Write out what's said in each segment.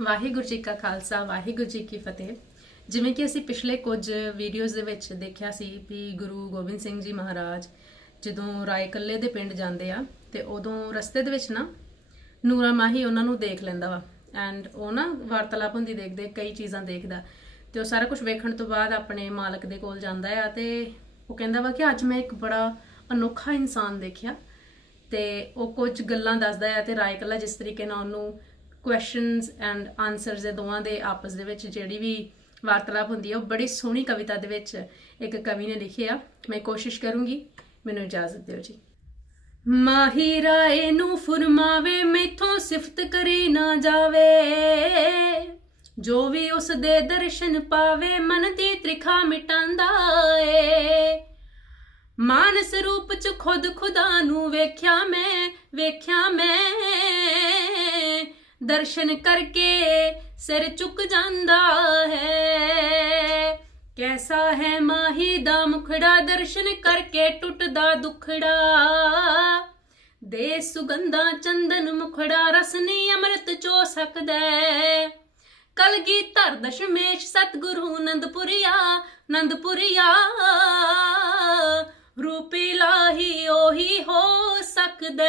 ਵਾਹਿਗੁਰੂ ਜੀ ਕਾ ਖਾਲਸਾ, ਵਾਹਿਗੁਰੂ ਜੀ ਕੀ ਫਤਿਹ। ਜਿਵੇਂ ਕਿ ਅਸੀਂ ਪਿਛਲੇ ਕੁਝ ਵੀਡੀਓਜ਼ ਦੇ ਵਿੱਚ ਦੇਖਿਆ ਸੀ ਵੀ ਗੁਰੂ ਗੋਬਿੰਦ ਸਿੰਘ ਜੀ ਮਹਾਰਾਜ ਜਦੋਂ ਰਾਏ ਕੱਲੇ ਦੇ ਪਿੰਡ ਜਾਂਦੇ ਆ, ਤੇ ਉਦੋਂ ਰਸਤੇ ਦੇ ਵਿੱਚ ਨਾ ਨੂਰਾ ਮਾਹੀ ਉਹਨਾਂ ਨੂੰ ਦੇਖ ਲੈਂਦਾ ਵਾ। ਐਂਡ ਉਹ ਨਾ ਵਾਰਤਾਲਾਪ ਹੁੰਦੀ ਦੇਖਦੇ, ਕਈ ਚੀਜ਼ਾਂ ਦੇਖਦਾ। ਤੇ ਉਹ ਸਾਰਾ ਕੁਝ ਵੇਖਣ ਤੋਂ ਬਾਅਦ ਆਪਣੇ ਮਾਲਕ ਦੇ ਕੋਲ ਜਾਂਦਾ ਆ ਤੇ ਉਹ ਕਹਿੰਦਾ ਵਾ ਕਿ ਅੱਜ ਮੈਂ ਇੱਕ ਬੜਾ ਅਨੋਖਾ ਇਨਸਾਨ ਦੇਖਿਆ। ਤੇ ਉਹ ਕੁਝ ਗੱਲਾਂ ਦੱਸਦਾ ਆ ਤੇ ਰਾਏ ਕੱਲਾ ਜਿਸ ਤਰੀਕੇ ਨਾਲ ਉਹਨੂੰ ਕੁਐਸਚਨਸ ਐਂਡ ਆਨਸਰਸ ਦੇ ਦੋਵਾਂ ਦੇ ਆਪਸ ਦੇ ਵਿੱਚ ਜਿਹੜੀ ਵੀ ਵਾਰਤਾਲਾਪ ਹੁੰਦੀ ਹੈ ਉਹ ਬੜੀ ਸੋਹਣੀ ਕਵਿਤਾ ਦੇ ਵਿੱਚ ਇੱਕ ਕਵੀ ਨੇ ਲਿਖਿਆ ਮੈਂ ਕੋਸ਼ਿਸ਼ ਕਰੂੰਗੀ, ਮੈਨੂੰ ਇਜਾਜ਼ਤ ਦਿਓ ਜੀ। ਮਾਹੀ ਰਾਏ ਨੂੰ ਫਰਮਾਵੇ, ਮੈਥੋਂ ਸਿਫਤ ਕਰੀ ਨਾ ਜਾਵੇ। ਜੋ ਵੀ ਉਸ ਦੇ ਦਰਸ਼ਨ ਪਾਵੇ, ਮਨ ਦੀ ਤ੍ਰਿਖਾ ਮਿਟਾਂਦਾ ਏ। ਮਾਨਸ ਰੂਪ ਚ ਖੁਦ ਖੁਦਾ ਨੂੰ ਵੇਖਿਆ ਮੈਂ ਵੇਖਿਆ ਮੈਂ। ਦਰਸ਼ਨ ਕਰਕੇ ਸਿਰ ਚੁੱਕ ਜਾਂਦਾ ਹੈ। ਕੈਸਾ ਹੈ ਮਾਹੀ ਦਾ ਮੁਖੜਾ, ਦਰਸ਼ਨ ਕਰਕੇ ਟੁੱਟਦਾ ਦੁਖੜਾ। ਦੇ ਸੁਗੰਧਾ ਚੰਦਨ ਮੁਖੜਾ ਰਸਨੀ ਅੰਮ੍ਰਿਤ ਚੋ ਸਕਦਾ ਕਲਗੀ ਧਰ ਦਸ਼ਮੇਸ਼ ਸਤਿਗੁਰੂ ਨੰਦਪੁਰੀਆ ਨੰਦਪੁਰੀਆ। ਰੂਪੀ ਲਾ ਸਕਦਾ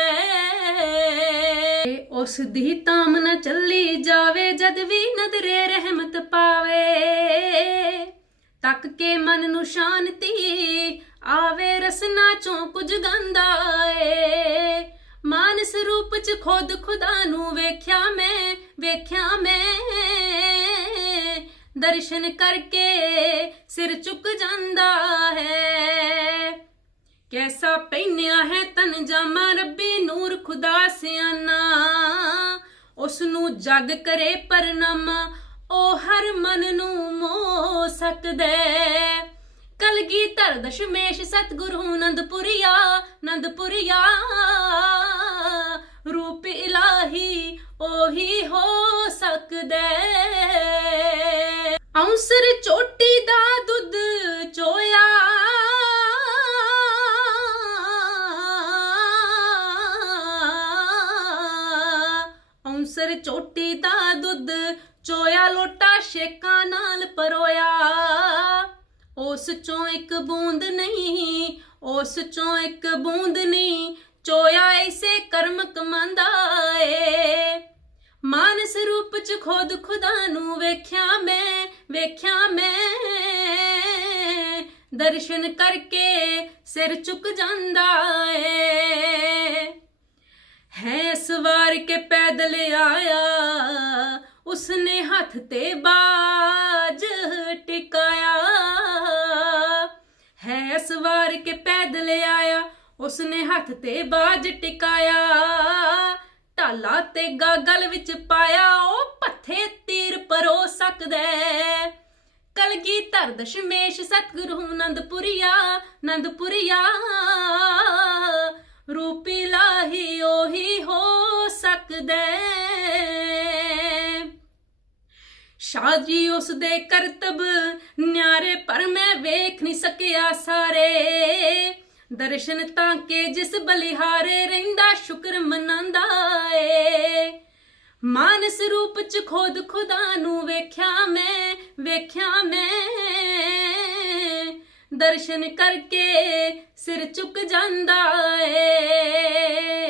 ਉਸ ਦੀ ਤਾਮ ਚੱਲੀ ਜਾਵੇ, ਜਦ ਵੀ ਨਦਰੇ ਰਹਿਮਤ ਪਾਵੇ। ਤੱਕ ਕੇ ਮਨ ਨੂੰ ਸ਼ਾਂਤੀ ਆਵੇ, ਰਸਨਾ ਚੋਂ ਕੁਝ ਗੰਦਾ ਏ। ਮਾਨਸ ਰੂਪ ਚ ਖੁਦ ਖੁਦਾ ਨੂੰ ਵੇਖਿਆ ਮੈਂ ਵੇਖਿਆ ਮੈਂ। ਦਰਸ਼ਨ ਕਰਕੇ ਸਿਰ ਚੁੱਕ ਜਾਂਦਾ ਹੈ। ਕੈਸਾ ਪਹਿਨਿਆ ਹੈ ਤਨ ਜਾਮਾ ਰੱਬੀ ਨੂਰ ਖੁਦਾ ਸਿਆਨਾ। ਉਸ ਨੂੰ ਜਗ ਕਰੇ ਪਰਨਾਮਾ, ਉਹ ਹਰ ਮਨ ਨੂੰ ਮੋ ਸਕਦਾ। ਕਲਗੀ ਧਰ ਦਸ਼ਮੇਸ਼ ਸਤਿਗੁਰੂ ਨੰਦਪੁਰੀਆ ਨੰਦਪੁਰੀਆ ਰੂਪ ਇਲਾਹੀ ਉਹੀ ਹੋ ਸਕਦਾ। ਹੈ। ਔਂਸਰ ਚੋਟੀ ਦਾ ਦੁੱਧ ਔਂਸਰ ਚੋਟੀ ਦਾ ਦੁੱਧ, ਚੋਇਆ ਲੋਟਾ ਸ਼ੇਕਾਂ ਨਾਲ ਪਰੋਇਆ। ਉਸ ਚੋਂ ਇੱਕ ਬੂੰਦ ਨਹੀਂ, ਉਸ ਚੋਂ ਇੱਕ ਬੂੰਦ ਨਹੀਂ, ਚੋਇਆ ਐਸੇ ਕਰਮ ਕਮਾਂਦਾ ਏ। ਮਾਨਸ ਰੂਪ ਚ ਖੁਦ ਖੁਦਾ ਨੂੰ ਵੇਖਿਆ ਮੈਂ ਵੇਖਿਆ ਮੈਂ। ਦਰਸ਼ਨ ਕਰਕੇ ਸਿਰ ਚੁੱਕ ਜਾਂਦਾ ਏ। ਹੈ ਸਵਾਰ ਕੇ ਪੈਦਲ ਆਇਆ। ਉਸਨੇ ਹੱਥ ਤੇ ਬਾਜ ਟਿਕਾਇਆ। ਹੈ ਸਵਾਰ ਕੇ ਪੈਦਲ ਆਇਆ। ਉਸਨੇ ਹੱਥ ਤੇ ਬਾਜ ਟਿਕਾਇਆ। ਢਾਲਾ ਤੇ ਗਾਗਲ ਵਿੱਚ ਪਾਇਆ। ਉਹ ਪੱਥੇ ਤੀਰ ਪਰੋ ਸਕਦਾ ਕਲਗੀ ਧਰ ਦਸ਼ਮੇਸ਼ ਸਤਿਗੁਰੂ ਨੰਦਪੁਰੀਆ ਨੰਦਪੁਰੀਆ। ਰੂਪੀ ਲਾਹੀ ਉਹੀ ਹੋ ਸਕਦਾ। ਹੈ। ਸ਼ਾਹ ਉਸ ਦੇ ਕਰਤਬ ਨਿਆਰੇ ਪਰ ਮੈਂ ਵੇਖ ਨਹੀਂ ਸਕਿਆ ਸਾਰੇ। ਦਰਸ਼ਨ ਤਾਂ ਕੇ ਜਿਸ ਬਲਿਹਾਰੇ ਰਹਿੰਦਾ, ਸ਼ੁਕਰ ਮਨਾਂਦਾ ਏ। ਮਾਨਸ ਰੂਪ ਚ ਖੁਦ ਖੁਦਾ ਨੂੰ ਵੇਖਿਆ ਮੈਂ ਵੇਖਿਆ ਮੈਂ। ਦਰਸ਼ਨ ਕਰਕੇ ਸਿਰ ਚੁੱਕ ਜਾਂਦਾ ਏ।